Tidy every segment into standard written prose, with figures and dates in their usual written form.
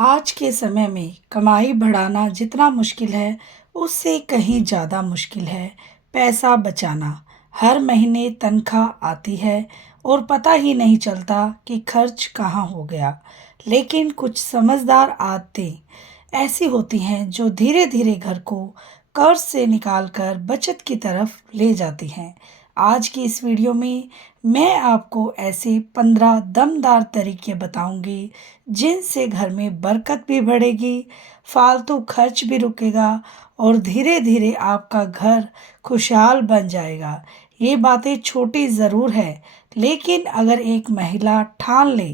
आज के समय में कमाई बढ़ाना जितना मुश्किल है, उससे कहीं ज़्यादा मुश्किल है पैसा बचाना। हर महीने तनख्वाह आती है और पता ही नहीं चलता कि खर्च कहाँ हो गया। लेकिन कुछ समझदार आदतें ऐसी होती हैं जो धीरे-धीरे घर को कर्ज से निकालकर बचत की तरफ ले जाती हैं। आज की इस वीडियो में मैं आपको ऐसे 15 दमदार तरीके बताऊंगी जिनसे घर में बरकत भी बढ़ेगी, फालतू खर्च भी रुकेगा और धीरे-धीरे आपका घर खुशहाल बन जाएगा। ये बातें छोटी ज़रूर है, लेकिन अगर एक महिला ठान ले,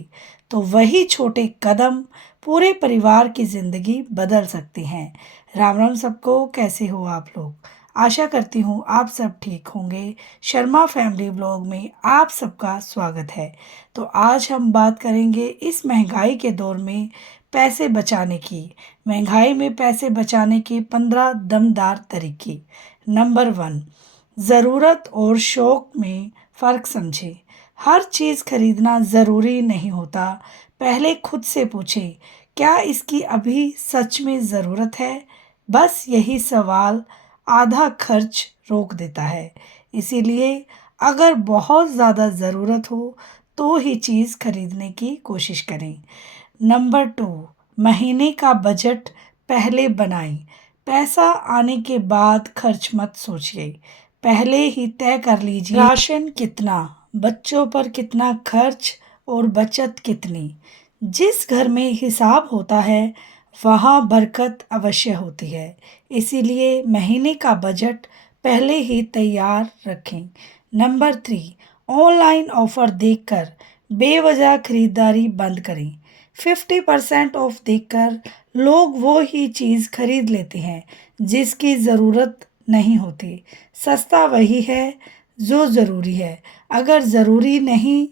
तो वही छोटे कदम पूरे परिवार की ज़िंदगी बदल सकते हैं। राम राम सबको, कैसे हो आप लोग? आशा करती हूँ आप सब ठीक होंगे। शर्मा फैमिली व्लॉग में आप सबका स्वागत है। तो आज हम बात करेंगे इस महंगाई के दौर में पैसे बचाने की। महंगाई में पैसे बचाने के 15 दमदार तरीके। नंबर 1, ज़रूरत और शौक में फ़र्क समझें। हर चीज़ खरीदना ज़रूरी नहीं होता। पहले खुद से पूछें, क्या इसकी अभी सच में ज़रूरत है? बस यही सवाल आधा खर्च रोक देता है। इसीलिए अगर बहुत ज़्यादा ज़रूरत हो तो ही चीज़ खरीदने की कोशिश करें। नंबर 2, महीने का बजट पहले बनाएं। पैसा आने के बाद खर्च मत सोचिए। पहले ही तय कर लीजिए राशन कितना, बच्चों पर कितना खर्च और बचत कितनी। जिस घर में हिसाब होता है वहाँ बरकत अवश्य होती है। इसीलिए महीने का बजट पहले ही तैयार रखें। नंबर 3, ऑनलाइन ऑफर देखकर बेवजह खरीदारी बंद करें। 50% ऑफ देखकर लोग वो ही चीज़ खरीद लेते हैं जिसकी ज़रूरत नहीं होती। सस्ता वही है जो ज़रूरी है। अगर ज़रूरी नहीं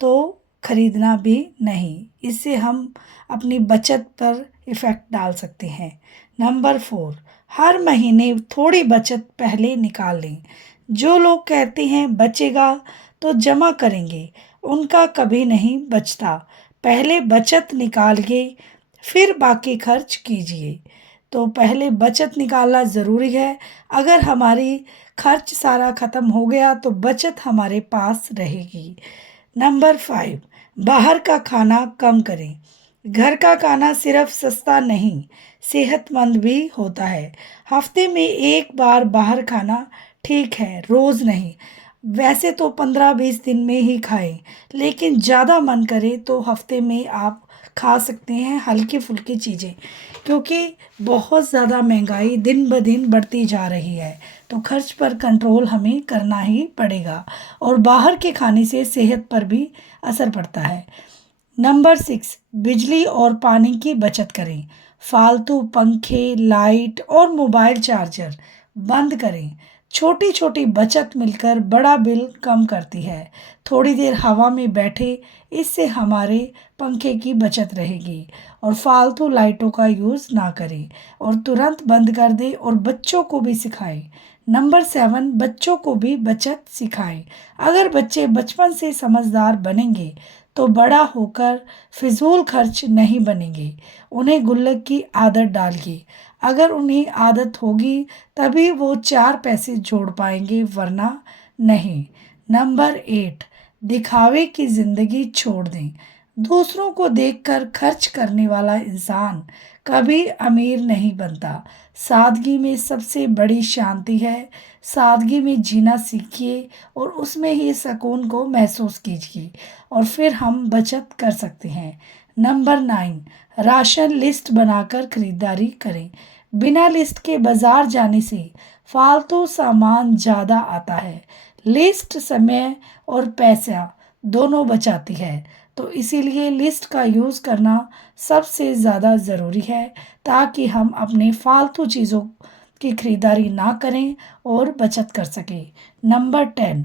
तो खरीदना भी नहीं। इससे हम अपनी बचत पर इफ़ेक्ट डाल सकते हैं। नंबर 4, हर महीने थोड़ी बचत पहले निकाल लें। जो लोग कहते हैं बचेगा तो जमा करेंगे, उनका कभी नहीं बचता। पहले बचत निकालिए, फिर बाकी खर्च कीजिए। तो पहले बचत निकालना ज़रूरी है। अगर हमारी खर्च सारा ख़त्म हो गया तो बचत हमारे पास रहेगी। नंबर 5, बाहर का खाना कम करें। घर का खाना सिर्फ सस्ता नहीं, सेहतमंद भी होता है। हफ्ते में एक बार बाहर खाना ठीक है, रोज़ नहीं। वैसे तो 15-20 दिन में ही खाएं, लेकिन ज़्यादा मन करे तो हफ्ते में आप खा सकते हैं हल्की फुल्की चीज़ें, क्योंकि बहुत ज़्यादा महंगाई दिन ब दिन बढ़ती जा रही है। तो खर्च पर कंट्रोल हमें करना ही पड़ेगा और बाहर के खाने से सेहत पर भी असर पड़ता है। नंबर 6, बिजली और पानी की बचत करें। फालतू पंखे, लाइट और मोबाइल चार्जर बंद करें। छोटी छोटी बचत मिलकर बड़ा बिल कम करती है। थोड़ी देर हवा में बैठे, इससे हमारे पंखे की बचत रहेगी। और फालतू लाइटों का यूज़ ना करें और तुरंत बंद कर दें और बच्चों को भी सिखाएं। नंबर 7, बच्चों को भी बचत सिखाएं। अगर बच्चे बचपन से समझदार बनेंगे तो बड़ा होकर फिजूल खर्च नहीं बनेंगे। उन्हें गुल्लक की आदत डालिए। अगर उन्हें आदत होगी तभी वो 4 पैसे जोड़ पाएंगे, वरना नहीं। नंबर 8, दिखावे की ज़िंदगी छोड़ दें। दूसरों को देखकर खर्च करने वाला इंसान कभी अमीर नहीं बनता। सादगी में सबसे बड़ी शांति है। सादगी में जीना सीखिए और उसमें ही सुकून को महसूस कीजिए और फिर हम बचत कर सकते हैं। नंबर 9, राशन लिस्ट बनाकर खरीदारी करें। बिना लिस्ट के बाजार जाने से फालतू सामान ज़्यादा आता है। लिस्ट समय और पैसा दोनों बचाती है, तो इसीलिए लिस्ट का यूज़ करना सबसे ज़्यादा ज़रूरी है, ताकि हम अपने फालतू चीज़ों की खरीदारी ना करें और बचत कर सकें। नंबर 10,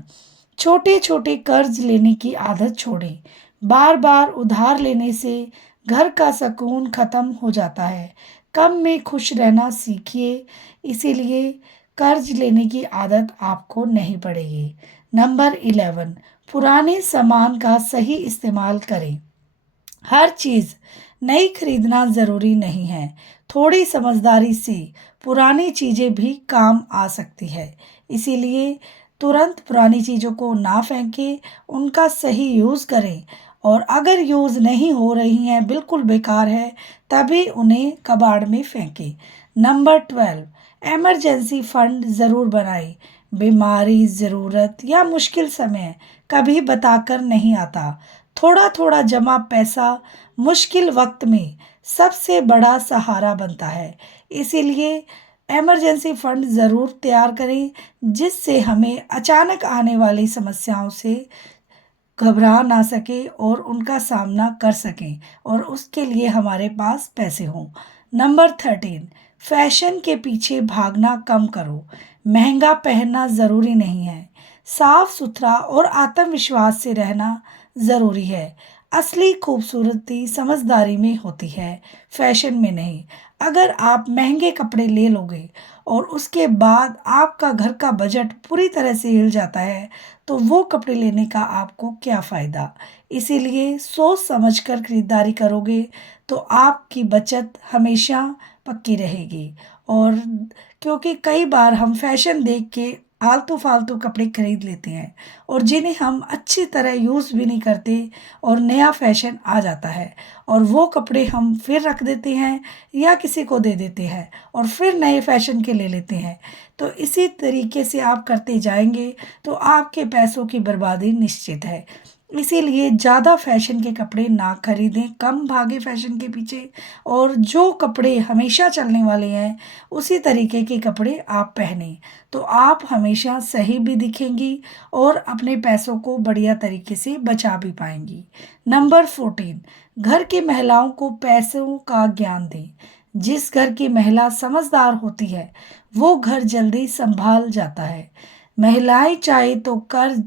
छोटे छोटे कर्ज लेने की आदत छोड़ें। बार बार उधार लेने से घर का सुकून खत्म हो जाता है। कम में खुश रहना सीखिए, इसीलिए कर्ज लेने की आदत आपको नहीं पड़ेगी। नंबर 11, पुराने सामान का सही इस्तेमाल करें। हर चीज़ नई खरीदना ज़रूरी नहीं है। थोड़ी समझदारी से पुरानी चीज़ें भी काम आ सकती है। इसीलिए तुरंत पुरानी चीज़ों को ना फेंकें, उनका सही यूज़ करें और अगर यूज़ नहीं हो रही हैं, बिल्कुल बेकार है, तभी उन्हें कबाड़ में फेंकें। नंबर 12, इमरजेंसी फंड ज़रूर बनाएं। बीमारी, ज़रूरत या मुश्किल समय कभी बताकर नहीं आता। थोड़ा थोड़ा जमा पैसा मुश्किल वक्त में सबसे बड़ा सहारा बनता है। इसीलिए इमरजेंसी फंड ज़रूर तैयार करें, जिससे हमें अचानक आने वाली समस्याओं से घबरा ना सके और उनका सामना कर सकें और उसके लिए हमारे पास पैसे हों। नंबर 13, फैशन के पीछे भागना कम करो। महंगा पहनना ज़रूरी नहीं है। साफ सुथरा और आत्मविश्वास से रहना ज़रूरी है। असली खूबसूरती समझदारी में होती है, फैशन में नहीं। अगर आप महंगे कपड़े ले लोगे और उसके बाद आपका घर का बजट पूरी तरह से हिल जाता है, तो वो कपड़े लेने का आपको क्या फ़ायदा। इसीलिए सोच समझ कर खरीदारी करोगे तो आपकी बचत हमेशा पक्की रहेगी। और क्योंकि कई बार हम फैशन देख के आलतू फालतू कपड़े खरीद लेते हैं और जिन्हें हम अच्छी तरह यूज़ भी नहीं करते और नया फैशन आ जाता है और वो कपड़े हम फिर रख देते हैं या किसी को दे देते हैं और फिर नए फैशन के ले लेते हैं। तो इसी तरीके से आप करते जाएंगे तो आपके पैसों की बर्बादी निश्चित है। इसीलिए ज़्यादा फैशन के कपड़े ना खरीदें, कम भागे फैशन के पीछे और जो कपड़े हमेशा चलने वाले हैं उसी तरीके के कपड़े आप पहनें, तो आप हमेशा सही भी दिखेंगी और अपने पैसों को बढ़िया तरीके से बचा भी पाएंगी। नंबर 14, घर की महिलाओं को पैसों का ज्ञान दें। जिस घर की महिला समझदार होती है वो घर जल्दी संभाल जाता है। महिलाएं चाहे तो कर्ज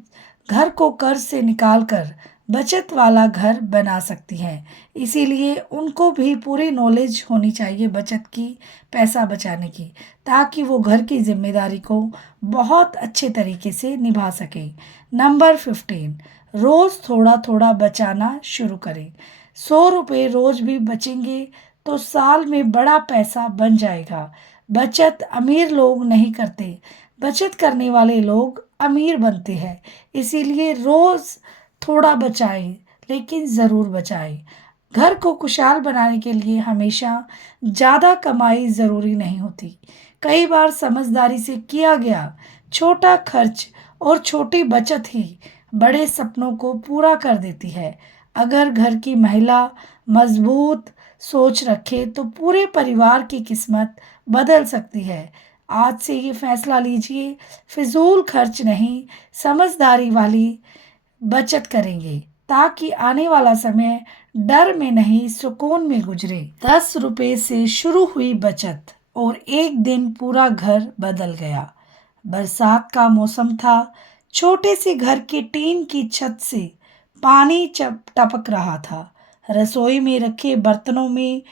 घर को कर्ज से निकालकर बचत वाला घर बना सकती हैं। इसीलिए उनको भी पूरी नॉलेज होनी चाहिए बचत की, पैसा बचाने की, ताकि वो घर की जिम्मेदारी को बहुत अच्छे तरीके से निभा सकें। नंबर 15, रोज़ थोड़ा थोड़ा बचाना शुरू करें। 100 रुपये रोज भी बचेंगे तो साल में बड़ा पैसा बन जाएगा। बचत अमीर लोग नहीं करते, बचत करने वाले लोग अमीर बनते हैं। इसीलिए रोज थोड़ा बचाएं, लेकिन ज़रूर बचाएं। घर को खुशहाल बनाने के लिए हमेशा ज़्यादा कमाई ज़रूरी नहीं होती। कई बार समझदारी से किया गया छोटा खर्च और छोटी बचत ही बड़े सपनों को पूरा कर देती है। अगर घर की महिला मजबूत सोच रखे तो पूरे परिवार की किस्मत बदल सकती है। आज से ये फैसला लीजिए, फिजूल खर्च नहीं, समझदारी वाली बचत करेंगे ताकि आने वाला समय डर में नहीं सुकून में गुजरे। 10 रुपए से शुरू हुई बचत और एक दिन पूरा घर बदल गया। बरसात का मौसम था। छोटे से घर के टीन की छत से पानी चप टपक रहा था। रसोई में रखे बर्तनों में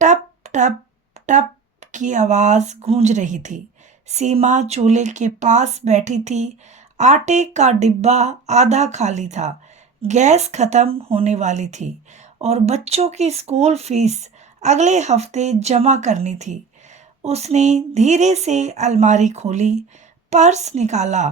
टप टप टप की आवाज गूंज रही थी। सीमा चूल्हे के पास बैठी थी। आटे का डिब्बा आधा खाली था। गैस खत्म होने वाली थी और बच्चों की स्कूल फीस अगले हफ्ते जमा करनी थी। उसने धीरे से अलमारी खोली, पर्स निकाला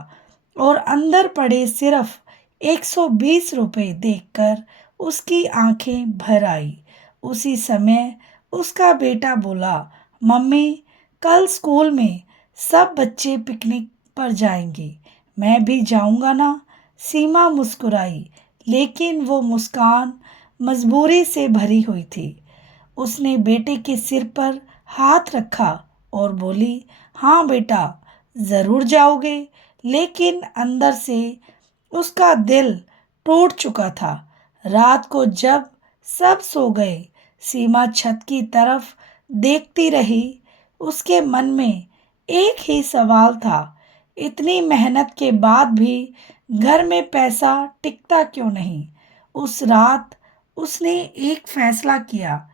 और अंदर पड़े सिर्फ 120 रुपए देखकर उसकी आंखें भर आई। उसी समय उसका बेटा बोला, मम्मी, कल स्कूल में सब बच्चे पिकनिक पर जाएंगे, मैं भी जाऊंगा ना। सीमा मुस्कुराई, लेकिन वो मुस्कान मजबूरी से भरी हुई थी। उसने बेटे के सिर पर हाथ रखा और बोली, हाँ बेटा, ज़रूर जाओगे। लेकिन अंदर से उसका दिल टूट चुका था। रात को जब सब सो गए, सीमा छत की तरफ देखती रही। उसके मन में एक ही सवाल था, इतनी मेहनत के बाद भी घर में पैसा टिकता क्यों नहीं। उस रात उसने एक फैसला किया,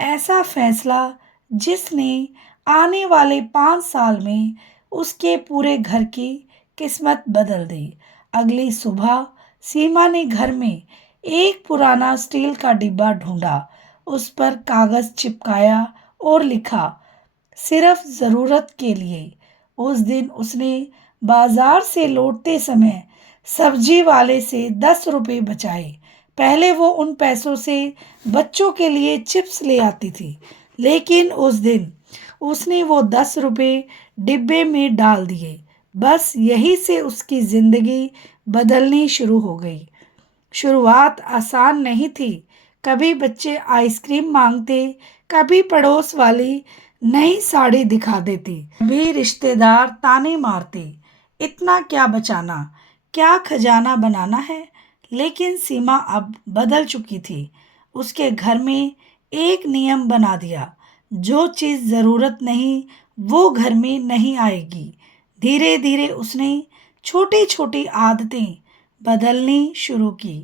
ऐसा फैसला जिसने आने वाले 5 साल में उसके पूरे घर की किस्मत बदल दी। अगली सुबह सीमा ने घर में एक पुराना स्टील का डिब्बा ढूंढा। उस पर कागज़ चिपकाया और लिखा, सिर्फ ज़रूरत के लिए। उस दिन उसने बाजार से लौटते समय सब्जी वाले से 10 रुपए बचाए। पहले वो उन पैसों से बच्चों के लिए चिप्स ले आती थी, लेकिन उस दिन उसने वो 10 रुपए डिब्बे में डाल दिए। बस यही से उसकी जिंदगी बदलनी शुरू हो गई। शुरुआत आसान नहीं थी। कभी बच्चे आइसक्रीम मांगते, कभी पड़ोस वाली नई साड़ी दिखा देती, कभी रिश्तेदार ताने मारते, इतना क्या बचाना, क्या खजाना बनाना है। लेकिन सीमा अब बदल चुकी थी। उसके घर में एक नियम बना दिया, जो चीज़ ज़रूरत नहीं वो घर में नहीं आएगी। धीरे धीरे उसने छोटी छोटी आदतें बदलनी शुरू की।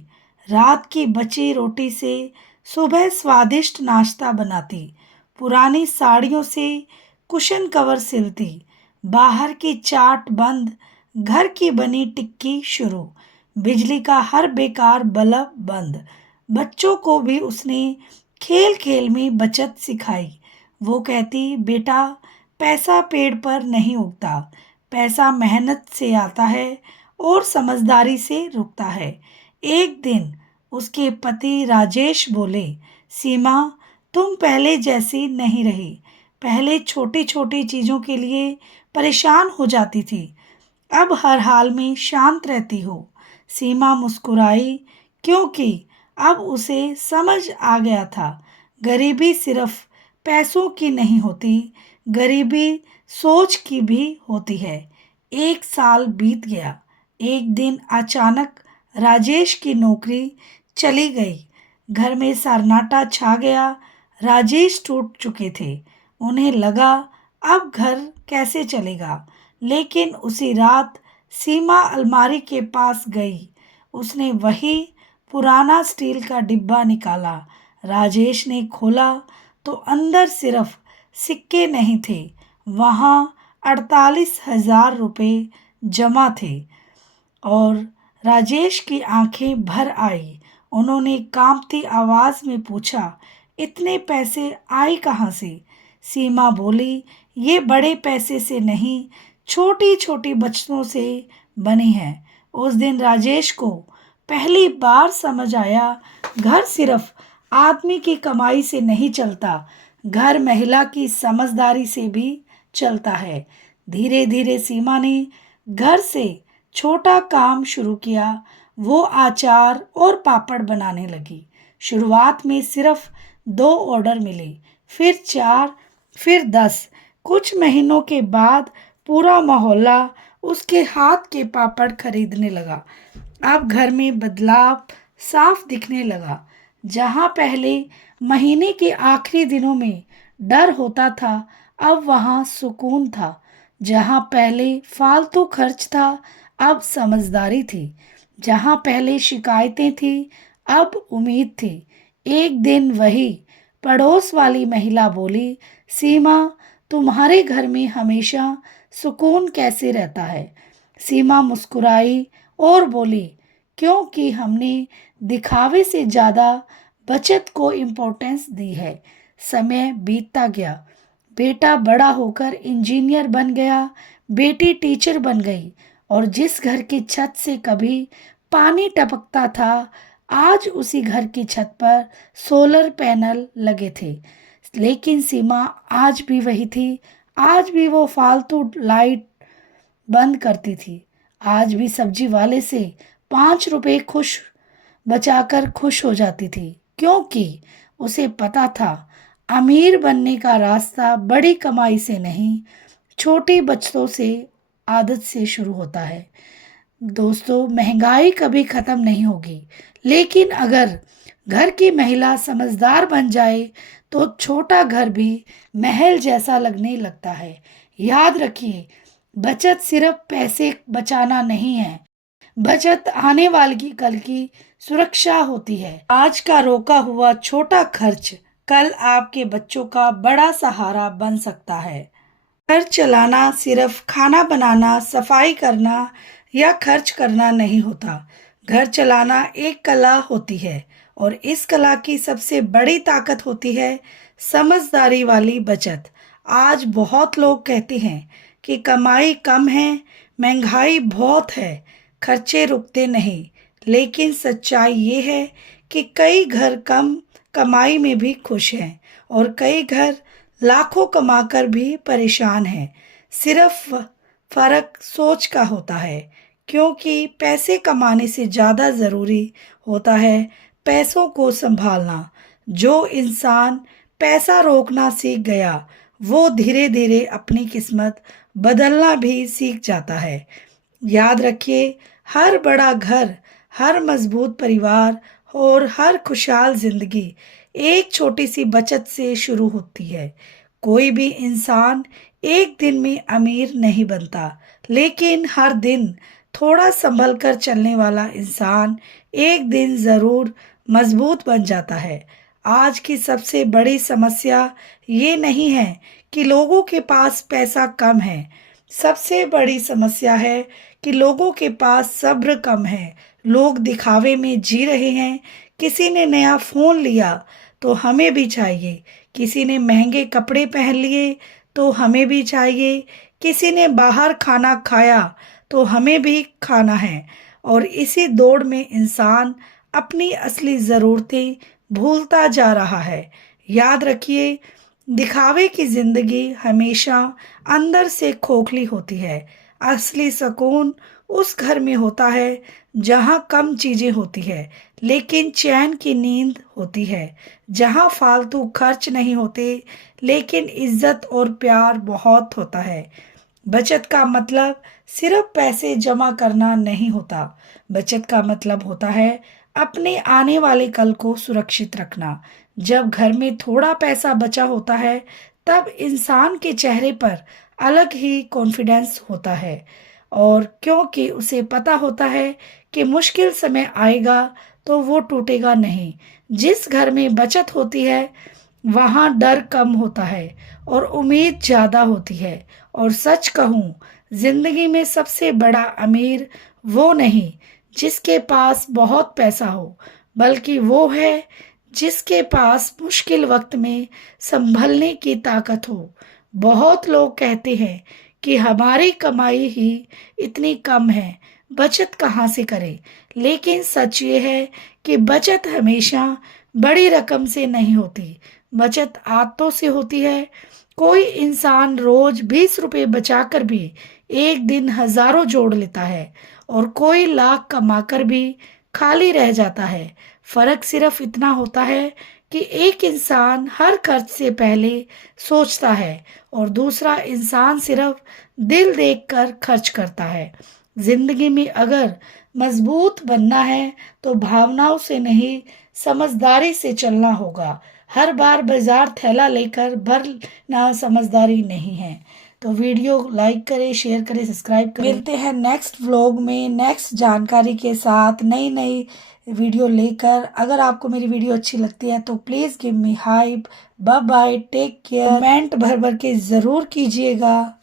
रात की बची रोटी से सुबह स्वादिष्ट नाश्ता बनाती, पुरानी साड़ियों से कुशन कवर सिलती, बाहर की चाट बंद, घर की बनी टिक्की शुरू, बिजली का हर बेकार बल्ब बंद। बच्चों को भी उसने खेल खेल में बचत सिखाई। वो कहती, बेटा, पैसा पेड़ पर नहीं उगता, पैसा मेहनत से आता है और समझदारी से रुकता है। एक दिन उसके पति राजेश बोले, सीमा, तुम पहले जैसी नहीं रही। पहले छोटी छोटी चीज़ों के लिए परेशान हो जाती थी, अब हर हाल में शांत रहती हो। सीमा मुस्कुराई, क्योंकि अब उसे समझ आ गया था, गरीबी सिर्फ पैसों की नहीं होती, गरीबी सोच की भी होती है। 1 साल बीत गया। एक दिन अचानक राजेश की नौकरी चली गई। घर में सन्नाटा छा गया। राजेश टूट चुके थे। उन्हें लगा, अब घर कैसे चलेगा। लेकिन उसी रात सीमा अलमारी के पास गई। उसने वही पुराना स्टील का डिब्बा निकाला। राजेश ने खोला तो अंदर सिर्फ सिक्के नहीं थे, वहाँ 48,000 रुपये जमा थे। और राजेश की आंखें भर आई। उन्होंने कांपती आवाज में पूछा, इतने पैसे आए कहाँ से। सीमा बोली, ये बड़े पैसे से नहीं, छोटी छोटी बचतों से बनी है। उस दिन राजेश को पहली बार समझ आया, घर सिर्फ आदमी की कमाई से नहीं चलता, घर महिला की समझदारी से भी चलता है। धीरे धीरे सीमा ने घर से छोटा काम शुरू किया। वो अचार और पापड़ बनाने लगी। शुरुआत में सिर्फ 2 ऑर्डर मिले, फिर 4, फिर 10। कुछ महीनों के बाद पूरा मोहल्ला उसके हाथ के पापड़ खरीदने लगा। अब घर में बदलाव साफ दिखने लगा। जहाँ पहले महीने के आखिरी दिनों में डर होता था, अब वहाँ सुकून था। जहाँ पहले फालतू खर्च था, अब समझदारी थी। जहाँ पहले शिकायतें थी, अब उम्मीद थी। एक दिन वही पड़ोस वाली महिला बोली, सीमा, तुम्हारे घर में हमेशा सुकून कैसे रहता है। सीमा मुस्कुराई और बोली, क्योंकि हमने दिखावे से ज़्यादा बचत को इम्पोर्टेंस दी है। समय बीतता गया। बेटा बड़ा होकर इंजीनियर बन गया, बेटी टीचर बन गई, और जिस घर की छत से कभी पानी टपकता था, आज उसी घर की छत पर सोलर पैनल लगे थे। लेकिन सीमा आज भी वही थी। आज भी वो फालतू लाइट बंद करती थी। आज भी सब्जी वाले से 5 रुपए खुश बचाकर खुश हो जाती थी, क्योंकि उसे पता था, अमीर बनने का रास्ता बड़ी कमाई से नहीं, छोटी बचतों से, आदत से शुरू होता है। दोस्तों, महंगाई कभी ख़त्म नहीं होगी, लेकिन अगर घर की महिला समझदार बन जाए तो छोटा घर भी महल जैसा लगने लगता है। याद रखिए, बचत सिर्फ पैसे बचाना नहीं है, बचत आने वाली की कल की सुरक्षा होती है। आज का रोका हुआ छोटा खर्च कल आपके बच्चों का बड़ा सहारा बन सकता है। घर चलाना सिर्फ खाना बनाना, सफाई करना या खर्च करना नहीं होता। घर चलाना एक कला होती है, और इस कला की सबसे बड़ी ताकत होती है समझदारी वाली बचत। आज बहुत लोग कहते हैं कि कमाई कम है, महंगाई बहुत है, खर्चे रुकते नहीं। लेकिन सच्चाई ये है कि कई घर कम कमाई में भी खुश हैं और कई घर लाखों कमाकर भी परेशान हैं। सिर्फ फर्क सोच का होता है, क्योंकि पैसे कमाने से ज़्यादा ज़रूरी होता है पैसों को संभालना। जो इंसान पैसा रोकना सीख गया वो धीरे धीरे अपनी किस्मत बदलना भी सीख जाता है। याद रखिए, हर बड़ा घर, हर मजबूत परिवार और हर खुशहाल जिंदगी एक छोटी सी बचत से शुरू होती है। कोई भी इंसान एक दिन में अमीर नहीं बनता, लेकिन हर दिन थोड़ा संभल कर चलने वाला इंसान एक दिन जरूर मजबूत बन जाता है। आज की सबसे बड़ी समस्या ये नहीं है कि लोगों के पास पैसा कम है, सबसे बड़ी समस्या है कि लोगों के पास सब्र कम है। लोग दिखावे में जी रहे हैं। किसी ने नया फोन लिया तो हमें भी चाहिए, किसी ने महंगे कपड़े पहन लिए तो हमें भी चाहिए, किसी ने बाहर खाना खाया तो हमें भी खाना है। और इसी दौड़ में इंसान अपनी असली ज़रूरतें भूलता जा रहा है। याद रखिए, दिखावे की जिंदगी हमेशा अंदर से खोखली होती है। असली सुकून उस घर में होता है जहाँ कम चीजें होती है लेकिन चैन की नींद होती है, जहाँ फालतू खर्च नहीं होते लेकिन इज्जत और प्यार बहुत होता है। बचत का मतलब सिर्फ पैसे जमा करना नहीं होता। बचत का मतलब होता है अपने आने वाले कल को सुरक्षित रखना। जब घर में थोड़ा पैसा बचा होता है तब इंसान के चेहरे पर अलग ही कॉन्फिडेंस होता है, और क्योंकि उसे पता होता है कि मुश्किल समय आएगा तो वो टूटेगा नहीं। जिस घर में बचत होती है वहाँ डर कम होता है और उम्मीद ज़्यादा होती है। और सच कहूँ, जिंदगी में सबसे बड़ा अमीर वो नहीं जिसके पास बहुत पैसा हो, बल्कि वो है जिसके पास मुश्किल वक्त में संभलने की ताकत हो। बहुत लोग कहते हैं कि हमारी कमाई ही इतनी कम है, बचत कहाँ से करें। लेकिन सच ये है कि बचत हमेशा बड़ी रकम से नहीं होती, बचत आदतों से होती है। कोई इंसान रोज 20 रुपए बचाकर भी एक दिन हजारों जोड़ लेता है और कोई लाख कमाकर भी खाली रह जाता है। फर्क सिर्फ इतना होता है कि एक इंसान हर खर्च से पहले सोचता है और दूसरा इंसान सिर्फ दिल देखकर खर्च करता है। जिंदगी में अगर मजबूत बनना है तो भावनाओं से नहीं, समझदारी से चलना होगा। हर बार बाजार थैला लेकर भरना समझदारी नहीं है। तो वीडियो लाइक करें, शेयर करें, सब्सक्राइब करें। मिलते हैं नेक्स्ट व्लॉग में नेक्स्ट जानकारी के साथ, नई नई वीडियो लेकर। अगर आपको मेरी वीडियो अच्छी लगती है तो please give me hype. Bye bye, take care. Comment भर भर के ज़रूर कीजिएगा।